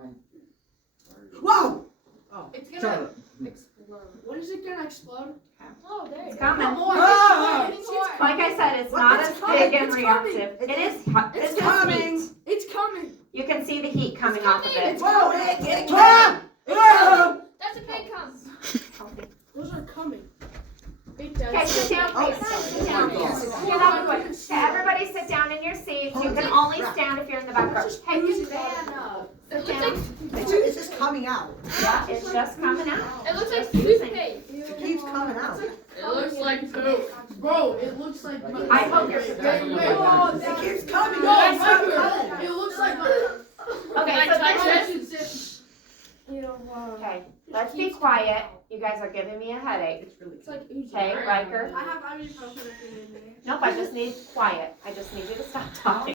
coming. Whoa! Oh, It's shut gonna up. explode. when is it gonna explode? Oh, there you It's go. coming. More. Ah! Like I said, it's What? not It's as coming. big and It's coming. reactive. It is. It's It's coming. heat. It's coming. You can see the heat coming off of it. Whoa! It came! That's a big cum. Those are coming. It does. Okay, sit down, Oh, please. sorry. Sit down. Oh, Get out of the way. Okay, everybody sit down in your seats. You can only stand if you're in the back row. Hey, stand up. Sit down. It's just coming out. Yeah, it's just coming out. It looks like toothpaste. It keeps coming out. It looks like poop. Bro, it looks like I hope you're prepared. It keeps coming No, out. it's like it looks like Okay, so this this. okay, let's be quiet. You guys are giving me a headache. It's like oozy. Okay, Riker? I have ibuprofen in there. Nope, I just need quiet. I just need you to stop talking.